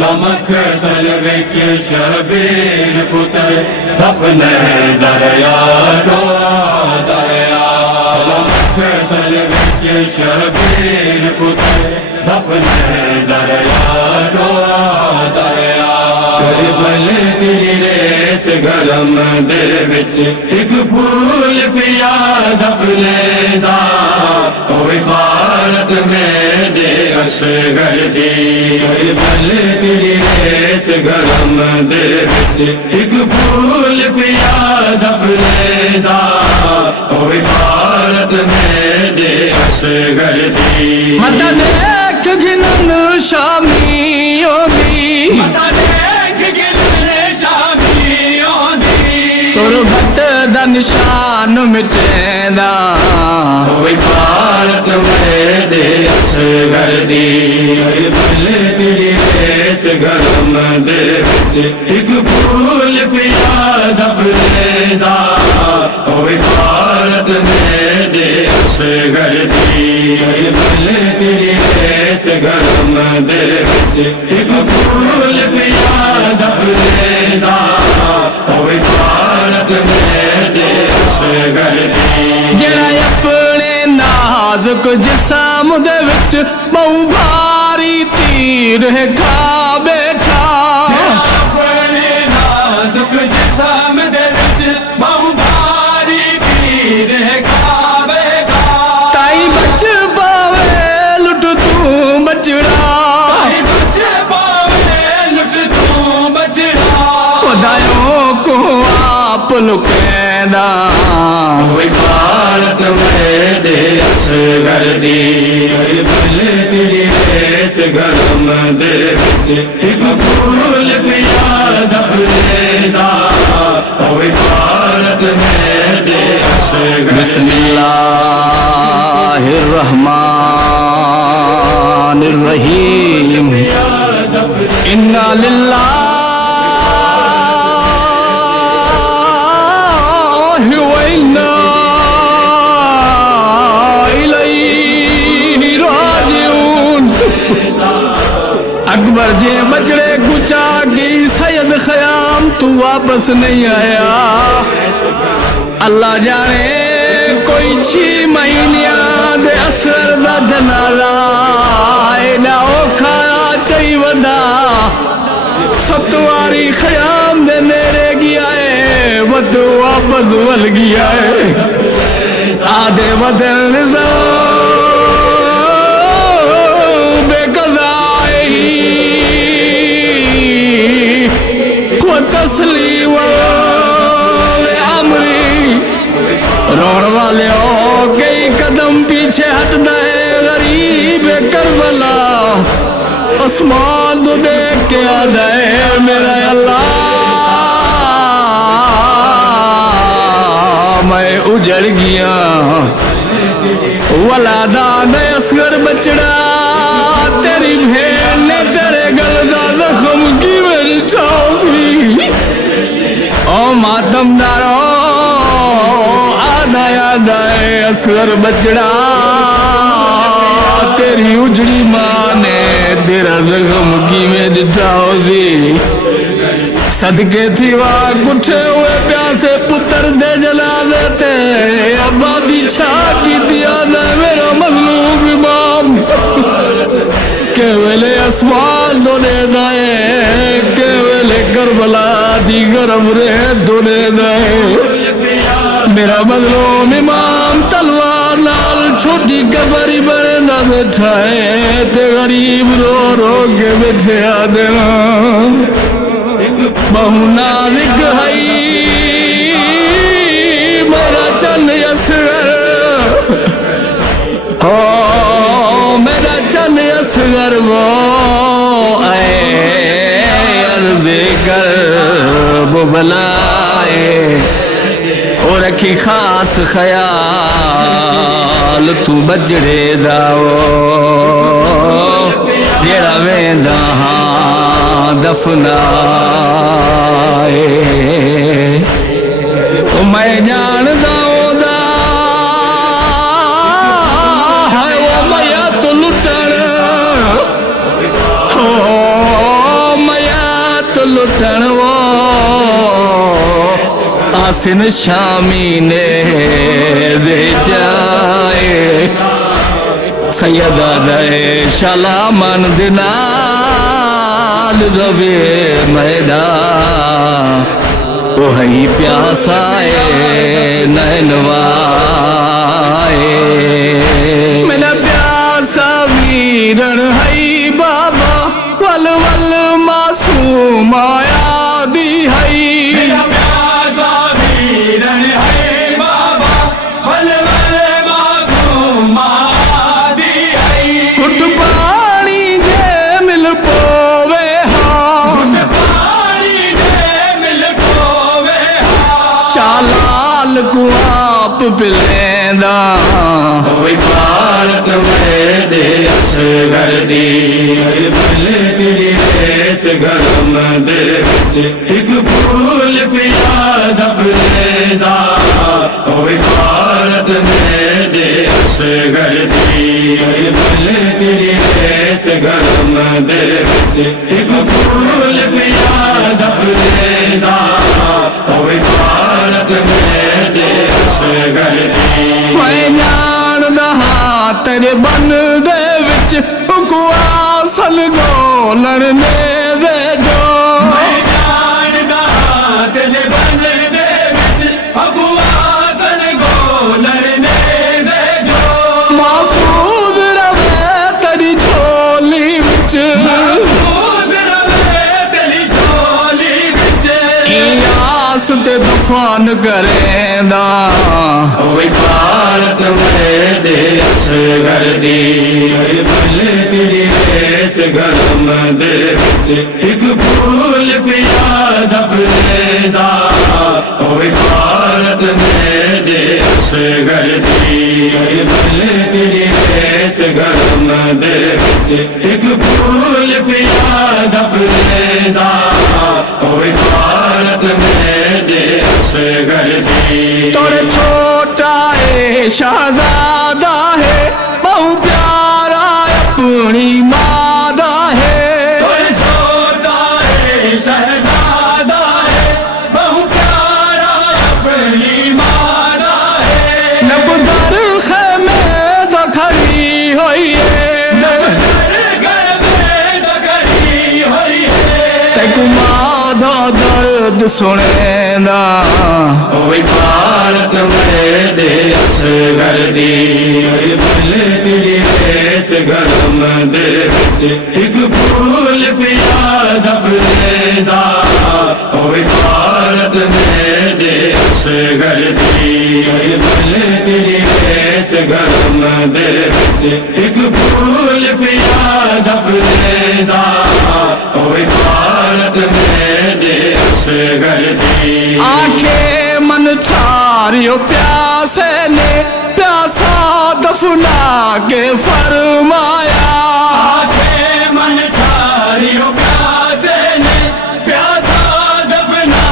मकतल विच शबीर पुत्र दफन दरिया दरिया मकतल विच शबीर पुत्र दफन दरिया दरिया करबल दी रेत गरम दे विच एक फूल पिया दफने दा ओए भारत में दे असगर दी करबल दी रेत गरम दे विच एक फूल पिया दफने दा ओए भारत में दे असगर दी मता देख गिनन शामी होगी मता देख गिनन शामी होगी तुरबत दा निशान मिटेंदा ओए भारत में दे असगर दी करबल दी रेत गरम दे विच एक फूल पिया दफने दा ओए भारत में दे असगर दी करबल दी रेत गरम दे विच एक फूल पिया दफने दा ओए भारत में दे असगर दी जेड़ा अपने नाजुक जिस्म दे विच बहु भारी तीर है खा बैठा अपने नाजुक जिस्म दे विच बहु भारी तीर है खा बैठा ताई बच पावे लुट तू बचड़ा बच पावे लुट तू बचड़ा खुदायों को आप लुकेंदा ओए भारत में दे असगर दी करबल दी रेत गरम दे विच एक फूल पिया दफने दा ओए भारत में दे असगर बिस्मिल्लाहिर्रहमानिर्रहीम इन्ना लिल्लाहि व इन्ना इलैहि राजिऊन। अकबर जे बजड़े गुचा गई सैयद खयाम तू वापस नहीं आया अल्लाह जाने कोई 6 महीनिया दे असर दा जनाजा एडा औखा चई वदा सतवारी खयाम दे नेड़े गया है वत वापस वल गया है आधे वदन बेकज़ाई वो तस्लीम रोन वाले हो कई कदम पीछे हटदा है गरीब करबला आसमान तो देख के आदा है मेरा अल्लाह मैं उजड़ गया वलादा ने असगर बचड़ा तेरी भेड़ ने तेरे गलदा जख्म की मेरी चौसी ओ मातमदारो याद आए असगर बचड़ा तेरी उजड़ी माँ ने तेरा जख्म की में दिता होसी सदके थी वाह कुठे हुए प्यासे पुत्र दे जला देते आबादी छा की दिया दे मेरा मजलूम इमाम के वेले आसमान दोने दाए के वेले करबला दी गरम रे दोने दाए मेरा मजलूम इमाम तलवार नाल छोटी कबरी बड़े ना बैठा है ते गरीब रो रो के बैठे आदे बहु नाज़िक है मेरा चंद असगर हो मेरा चंद असगर वो अर्ज़ कर वो बुलाए और रखी खास ख्याल तू बजड़े दाओ जेड़ा वेंदा हां दफनाए ओ मैं जानदा ओदा है वो मैया तो लुटण हो यासिन शामी ने दे जाए सैयदा दे शलामन दिनाल रवे मैदान वही प्यासाए नैनवाए मेरा प्यासा वीरण है बाबा वल वल मासूम आया दी है मेरा प्यासा वीरण है बाबा वल वल मासूम आदि है कुट पानी जे मिल पोवे हाँ पानी दे मिल पोवे चालाल को आप पिलेंदा होई भारत में दे असगर दी हर भले तेरी रेत गरम दे विच एक फूल पिया दफनेदा होई भारत में दे असगर दी हर भले तेरी रेत गरम दे विच एक फूल पिया दफनेदा होई भारत में दे असगर दी पैजान दहा तेरे बन दे विच उकवासल गोलण ने दे जो जानदा तेरे बन दे विच अगुआसन गोलण ने दे जो महफूज रवे तेरी झोली विच महफूज रवे तेरी झोली विच आस ते दफन करेंदा ओए भारत में दे असगर दी हर भले तेरी रेत गरम दे विच एक फूल पिया दफनेदा ओए भारत में दे असगर दी हर भले तेरी रेत गरम दे विच एक फूल पिया दफनेदा ओए भारत में दे असगर दी तोरे छोटा ए शहजादा है बहु प्यारा अपनी मादा है कोई छोटा है शहजादा है बहु प्यारा अपनी मादा है नबदर खेमे तो खड़ी हुई है घर में दखरी हुई है तेकु मादा दर्द सुनेंदा कोई भारत में दे असगर दी हर भले तेरी रेत गरम दे विच एक फूल पिया दफनेदा कोई भारत में दे असगर दी हर भले तेरी रेत गरम दे विच एक फूल पिया दफनेदा कोई भारत में दे असगर दी आंखें मन ठारियो प्यासे ने प्यासा दफना के फरमाया आंखें मन ठारियो प्यासे ने प्यासा दफना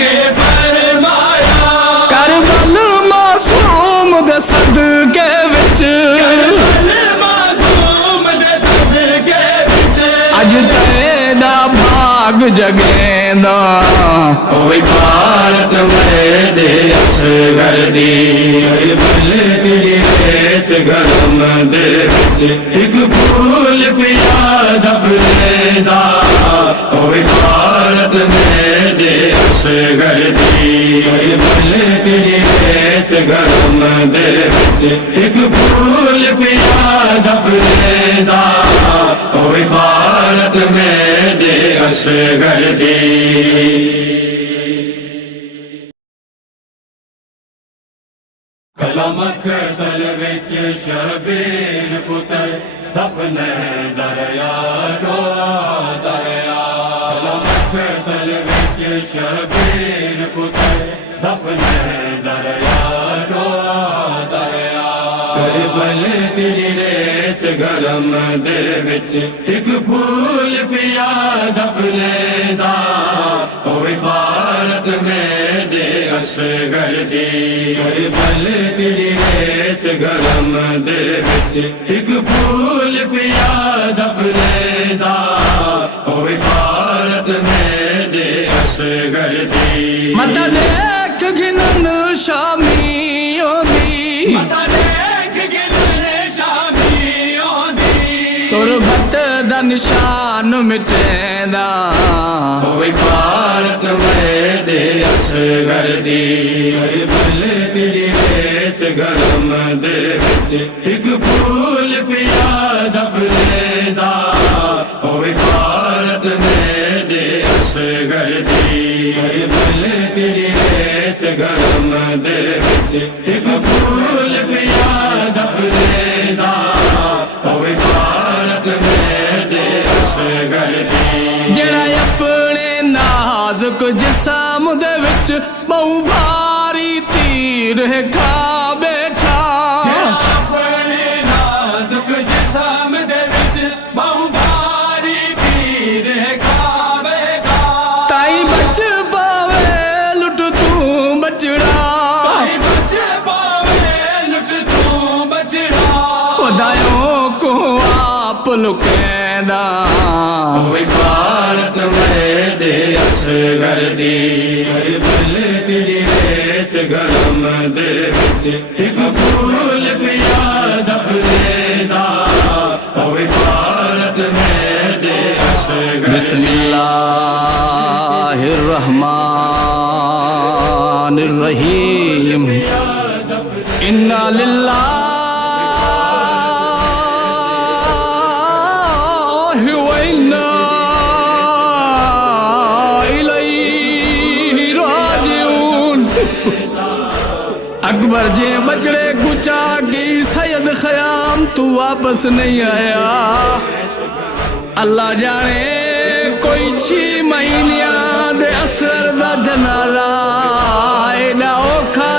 के फरमाया करबल मासूम दे सदके विच करबल मासूम दे सदके विच अज तेरा भाग जगेंदा कोई भारत में दे असगर दी हर भले तेरी रेत गरम दे विच एक फूल पिया दफनेदा कोई भारत में दे असगर दी हर भले तेरी रेत गरम दे विच एक फूल पिया दफनेदा कोई भारत में दे असगर दी कलम कतल विच शबीर पुत्र दफन दरिया टोआ दरिया कलम कतल विच शबीर पुत्र दफन दरिया टोआ दरिया करबल तेरी रेत गरम दे विच एक फूल पिया दफनेदा होए भारत में दे असगर दी करबल तेरी रेत गरम दे विच एक फूल पिया दफनेदा होए भारत में दे असगर दी मत देख गिन तुरबत दा निशान मिटेंदा होवे भारत मेरे असगर दी भले तेरी रेत गरम दे विच एक फूल पिया दफनेदा होवे भारत मेरे असगर दी भले तेरी रेत गरम दे विच एक फूल पिया दफनेदा होवे भारत मेरे असगर दी जेड़ा अपने नाजुक जिस्म दे विच बहु भारी तीर खा बैठा अपने नाजुक जिस्म दे विच बहु भारी तीर खा बैठा ताई बच पावे लुट तू बचड़ा ताई बच पावे लुट तू बचड़ा खुदायों को आप लुकेंदा होवे भारत मेरे असगर दी भले तेरी रेत गरम दे विच एक फूल पिया दफनेदा होवे भारत मेरे असगर बिस्मिल्लाहिर्रहमानिर्रहीम इन्ना लिल्लाहि व इन्ना इलैहि राजिऊन। अकबर जे बचड़े गुचा की सैयद खयाम तू वापस नहीं आया। अल्लाह जाने कोई 6 महीनिया दे असर दा जनाजा एडा औखा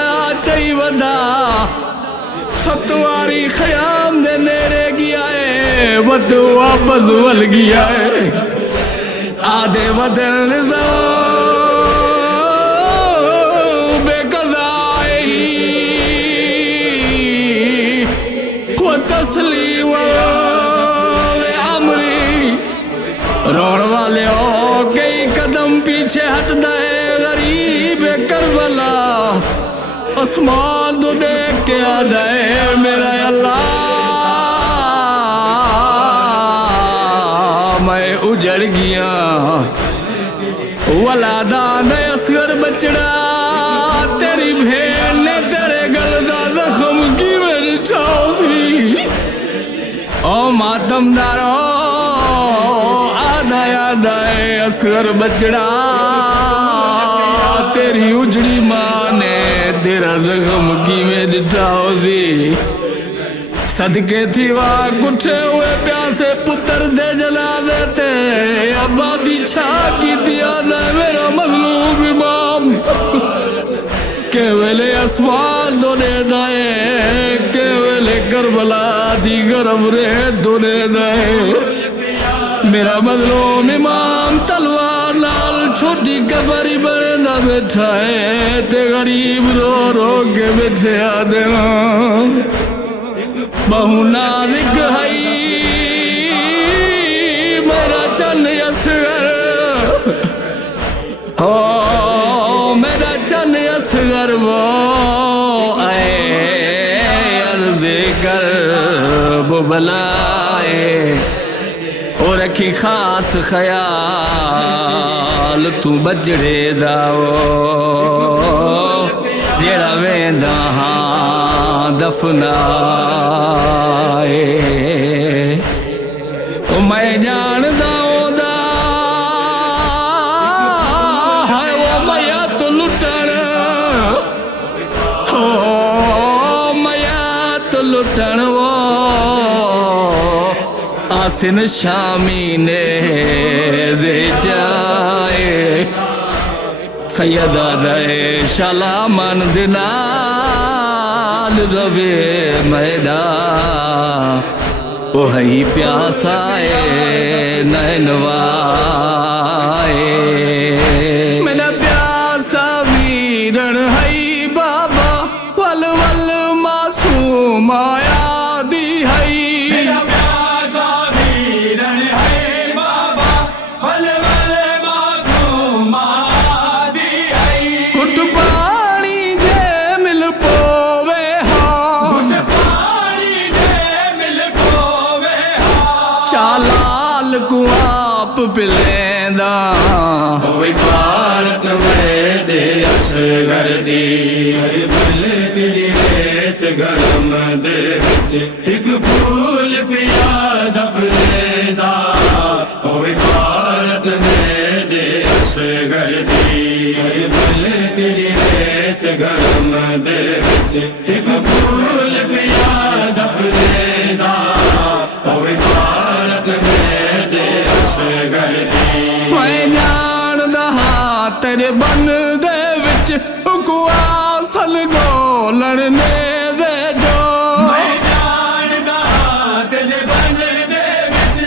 चई वदा 7 वारी खयाम दे नेड़े गया है वत वापस वल गया है आधे वदन रिज़ा तस्लीम अमरी रोण वाले हो कई कदम पीछे हटदा है गरीब करबला आसमान तो देख के आदा है मेरा अल्लाह मैं उजड़ गया वलादा दे असगर बचड़ा तेरी भेड़ ने तेरे गल दा जख्म की मेरी ठासी ओ मातमदारो आधा याद आए असगर बचड़ा तेरी उजड़ी माँ ने तेरा जख्म की मेरी ठासी सदके थी वाह कुठे हुए प्यासे पुत्र दे जला देते आबादी छा की दिया मेरा मजलूम इमाम के वेले आसमान दोने दाए के वेले करबला दी गरम रे दोने दाए मेरा मजलूम इमाम तलवार नाल छोटी कबरी बड़े ना बैठा है ते गरीब रो रो के बैठे आदे बहु नाज़िक है मेरा चंद असगर हो मेरा चंद असगर वो आए अर्ज़े कर वो बलाए और रखी खास ख्याल तू बजड़े दाओ जेड़ा वेंदा दफनाए ओ मैं जानदा ओदा है वो मैया तो लुटण हो मैया तो लुटण वो आसिन शामी ने दे जाए सैयदा दे शाला मन दिना रवे मैदा ओ हई प्यासाए नैनवाए मेरा प्यासा वीरण हई बाबा वल वल मासूम आया दी हई मेरा प्यासा वीरण है बाबा वल वल मासूम आदि है कुट पानी दे मिल पोवे शालाल को आप पिलेंदा होवे भारत मेरे असगर दी भले तेरी रेत गरम दे विच एक फूल पिया दफलेदा होवे भारत मेरे असगर दी भले तेरी रेत गरम दे विच एक फूल पिया दफलेदा होवे भारत मेरे असगर दी तेरे बन दे विच कुआसल गोलण ने दे जो मैं जानदा तेरे बन दे विच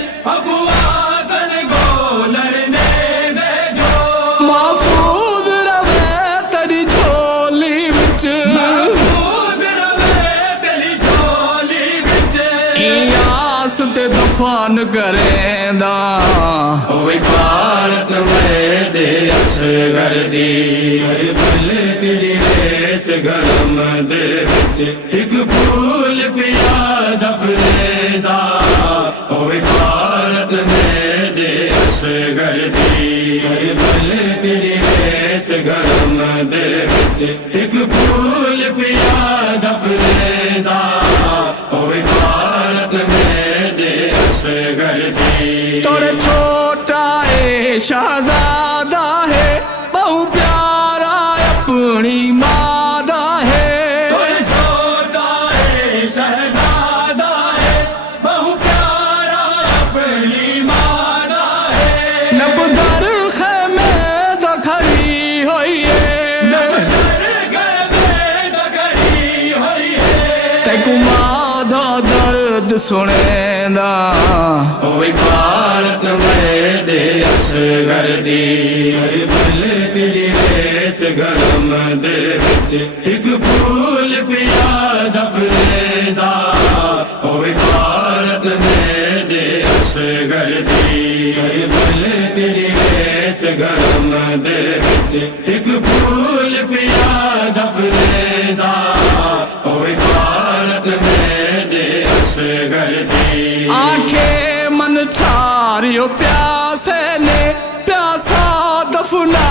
कुआसल गोलण ने दे जो महफूज रवे तेरी झोली विच महफूज रवे तेरी झोली विच आस ते दफन करेंदा होवे भारत मेरे असगर दी भले तेरी रेत गरम दे विच एक फूल पिया दफलेदा होवे भारत मेरे असगर दी भले तेरी रेत गरम दे विच एक फूल पिया दफलेदा होवे भारत मेरे असगर दी तोरे छोटा ए शहजादा है बहु प्यारा अपनी मादा है कोई छोटा है शहजादा है बहु प्यारा अपनी मादा है नबदर खेमे दखरी होई है तेकु मादा दर्द सुनेंदा होवे भारत मेरे असगर दी भले तेरी रेत गरम दे विच एक फूल पिया दफलेदा होवे भारत मेरे असगर दी भले तेरी रेत गरम दे विच एक फूल पिया दफलेदा होवे भारत मेरे असगर दी आंखें मन ठारियो प्यासे ने प्यासा दफना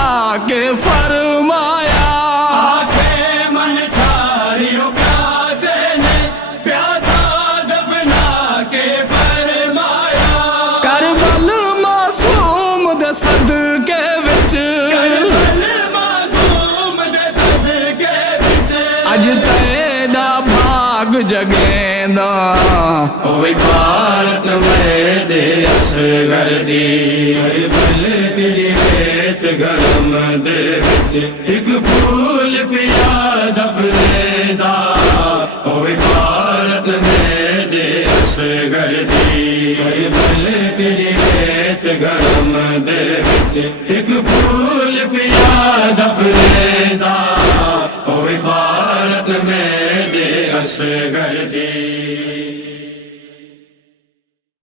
के फरमाया आंखें मन ठारियो प्यासे ने प्यासा दफना के फरमाया करबल मासूम दे सदके विच करबल मासूम दे सदके विच अज तेरा भाग जगेंदा होवे भारत मेरे असगर दी भले तेरी रेत गरम दे विच एक फूल पिया दफलेदा होवे भारत मेरे असगर दी भले तेरी रेत गरम दे विच एक फूल पिया दफलेदा होवे भारत मेरे असगर दी